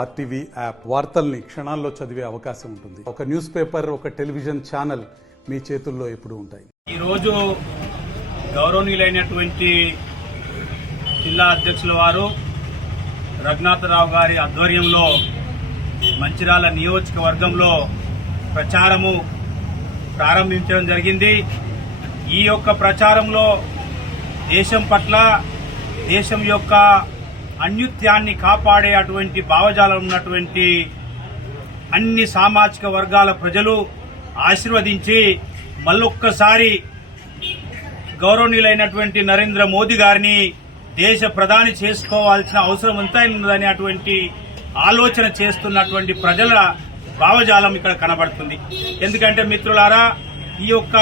RTV app వార్తల్ని క్షణాల్లో చదివే అవకాశం ఉంటుంది. ఒక న్యూస్ పేపర్, ఒక టెలివిజన్ ఛానల్ మీ చేతుల్లో ఎప్పుడూ ఉంటాయి. ఈరోజు గౌరవనీయులైనటువంటి జిల్లా అధ్యక్షుల వారు రఘునాథరావు గారి ఆధ్వర్యంలో మంచిర్యాల నియోజకవర్గంలో ప్రచారము ప్రారంభించడం జరిగింది. ఈ యొక్క ప్రచారంలో దేశం పట్ల, దేశం యొక్క అన్యుత్యాన్ని కాపాడే అటువంటి భావజాలం ఉన్నటువంటి అన్ని సామాజిక వర్గాల ప్రజలు ఆశీర్వదించి మళ్ళొక్కసారి గౌరవనీయులైనటువంటి నరేంద్ర మోదీ గారిని దేశ ప్రధాని చేసుకోవాల్సిన అవసరం ఎంతైనా ఉన్నదని అటువంటి ఆలోచన చేస్తున్నటువంటి ప్రజల భావజాలం ఇక్కడ కనబడుతుంది. ఎందుకంటే మిత్రులారా, ఈ యొక్క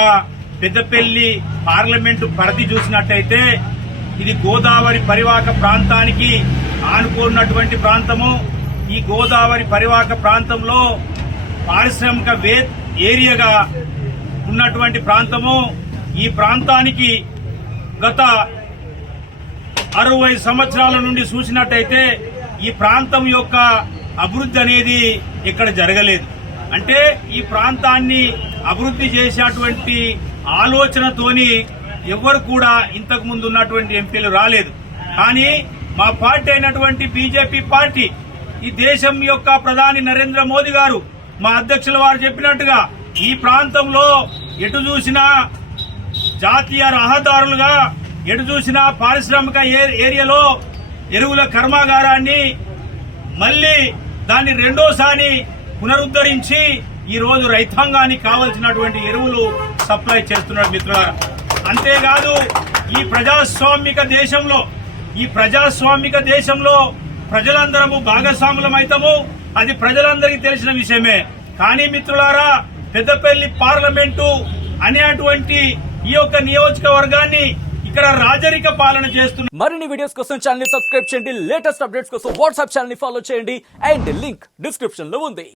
పెద్దపల్లి పార్లమెంటు పరిధి చూసినట్టయితే ఇది గోదావరి పరివాహక ప్రాంతానికి ఆనుకున్నటువంటి ప్రాంతము. ఈ గోదావరి పరివాహక ప్రాంతంలో పారిశ్రామిక ఏరియాగా ఉన్నటువంటి ప్రాంతము. ఈ ప్రాంతానికి గత 60 సంవత్సరాల నుండి చూసినట్టయితే ఈ ప్రాంతం యొక్క అభివృద్ధి అనేది ఇక్కడ జరగలేదు. అంటే ఈ ప్రాంతాన్ని అభివృద్ధి చేసేటువంటి ఆలోచనతోని ఎవరు కూడా ఇంతకు ముందు ఉన్నటువంటి ఎంపీలు రాలేదు. కానీ మా పార్టీ అయినటువంటి బీజేపీ పార్టీ, ఈ దేశం యొక్క ప్రధాని నరేంద్ర మోదీ గారు, మా అధ్యక్షుల వారు చెప్పినట్టుగా ఈ ప్రాంతంలో ఎటు చూసినా జాతీయ రహదారులుగా, ఎటు చూసినా పారిశ్రామిక ఏరియాలో ఎరువుల కర్మాగారాన్ని మళ్లీ దాన్ని రెండోసారి పునరుద్ధరించి ఈ రోజు రైతాంగానికి కావలసినటువంటి ఎరువులు సప్లై చేస్తున్నారు మిత్రులారా. అంతేకాదు ఈ ప్రజాస్వామిక దేశంలో ప్రజలందరము భాగస్వాములమైతాము. అది ప్రజలందరికీ తెలిసిన విషయమే. కానీ మిత్రులారా, పెద్దపల్లి పార్లమెంటు అనేటువంటి ఈ యొక్క నియోజకవర్గాన్ని ఇక్కడ రాజరిక పాలన చేస్తున్నారు. మరిన్ని వీడియోస్ కోసం ఛానల్ ని సబ్స్క్రైబ్ చేయండి. లేటెస్ట్ అప్డేట్స్ కోసం వాట్సాప్ ఛానల్ ని ఫాలో చేయండి. అండ్ లింక్ డిస్క్రిప్షన్ లో ఉంది.